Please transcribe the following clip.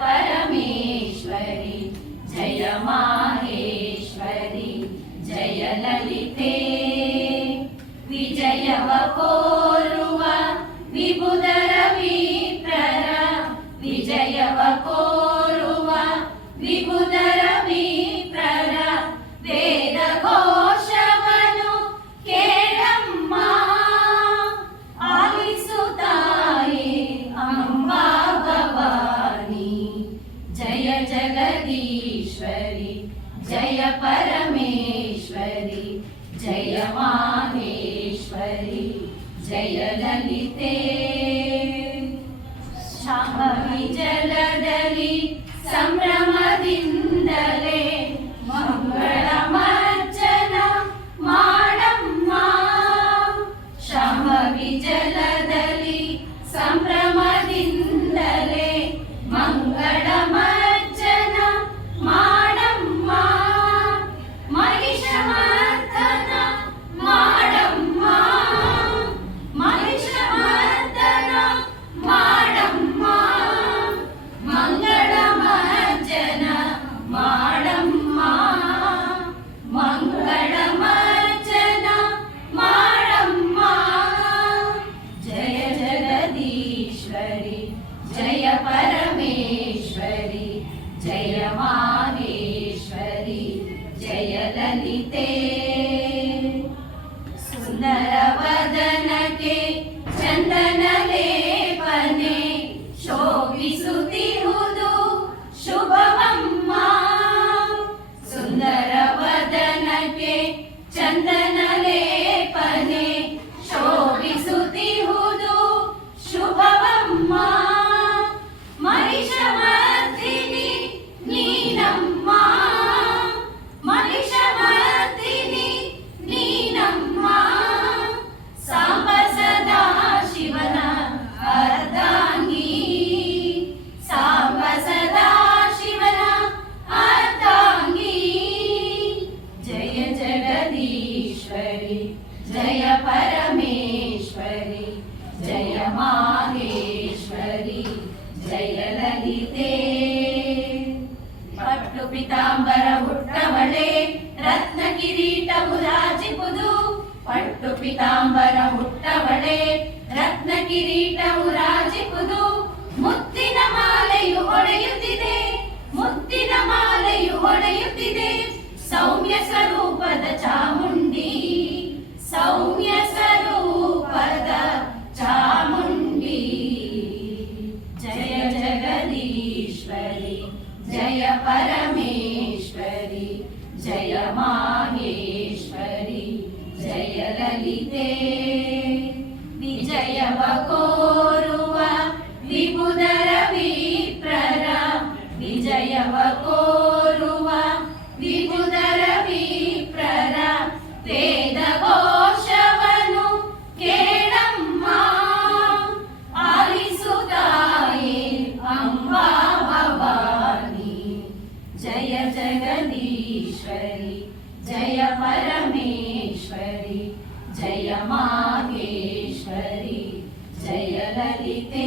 परमेश्वरि जय माहेश्वरि जय ललिते विजयव कोरुव विबुधर विप्रर विजयव कोरुव विबुधर विप्रर वेद घोषवनु केळम्म आलिसुताये अंबा भवानी जय जगदीश्वरि जय परमेश्वरि जय माहेश्वरि जय ललिते शाम्भवी जलदली संभ्रमದಿಂದಲೇ ಮಂಗಳಮರ್ಚನ ಮಾಡಮ್ಮ ಶಾಂಭವಿ ಜಲದಲಿ ಸಂಭ್ರಮದಿಂದಲೇ ಮಂಗಳಮರ್ಚನ ಮಾಡಮ್ಮ ಮಹಿಷಮರ್ದನ ಮಾಡಮ್ಮ ಮಹಿಷಮರ್ದನ ಮಾಡಮ್ಮ ಮಂಗಳಮರ್ಚನ ಮಾಡಮ್ಮ ಮಂಗಳಮರ್ಚನ ಮಾಡಮ್ಮ ಜಯ ಜಗದೀಶ್ವರಿ ಜಯ ಪರಮೇಶ್ವರಿ ಜಯ ಮಾಹೇಶ್ವರಿ ಜಯ ಲಲಿತೆ ಸುಂದರ ವದನಕ್ಕೆ ಚಂದನ ಲೇಪನೆ ಶೋಭಿಸುತ್ತಿರುವುದು ಶುಭವಮ್ಮ ಸುಂದರ ವದನಕ್ಕೆ ಚಂದನ ಲೇಪನೆ ಶೋಭಿಸುತ್ತಿರುವುದು ಶುಭವಮ್ಮ ಮಹಿಷಮರ್ದಿನಿ ನೀನಮ್ಮ ಮಹಿಷಮರ್ದಿನಿ ನೀನಮ್ಮ ಸಾಂಬ ಸದಾ ಶಿವನ ಅರ್ಧಾಂಗಿ ಸಾಂಬ ಸದಾ ಶಿವನ ಅರ್ಧಾಂಗಿ ಜಯ ಜಗದೀಶ್ವರಿ ಜಯ ಪರಮೇಶ್ವರಿ ಜಯ ಮಾಹೇಶ್ವರಿ ಜಯ ಲಲಿತೆ ಪಟ್ಟು ಪಿತಾಂಬರ ಹುಟ್ಟವಳೆ ರತ್ನ ಕಿರೀಟ ಮುರಾಜಿಪುದು ಪಟ್ಟು ಪಿತಾಂಬರ ಹುಟ್ಟವಳೆ ರತ್ನ ಕಿರೀಟ ಮುರಾಜಿಪುದು ಮುತ್ತಿನ ಮಾಲೆಯು ಹೊಳೆಯುತ್ತಿದೆ ಮುತ್ತಿನ ಮಾಲೆಯು ಹೊಳೆಯುತ್ತಿದೆ ಸೌಮ್ಯ ಸ್ವರೂಪದ ಚಾಮುಂಡಿ ಸೌಮ್ಯ ಸ್ವರೂಪದ ಚಾಮುಂಡಿ ಜಯ ಜಗದೀಶ್ವರಿ ಜಯ ಪರಮೇಶ್ವರಿ ಜಯ ಮಾಹೇಶ್ವರಿ ಜಯ ಲಲಿತೆ ವಿಜಯವ ಕೋರುವ ವಿಬುಧರ ವಿಪ್ರರ ವಿಜಯವ ಕೋರುವ ವಿಬುಧರ ವಿಪ್ರರ ವೇದ ಘೋಷವನು ಕೇಳಮ್ಮ ಆಲಿಸುತ್ತಾಯೇ ಅಂಬಾ ಭವಾನಿ ಜಯ ಜಗದೀಶ್ವರಿ ಜಯ ಪರಮೇಶ್ವರಿ ಜಯ ಮಾಹೇಶ್ವರಿ ಜಯ ಲಲಿತೆ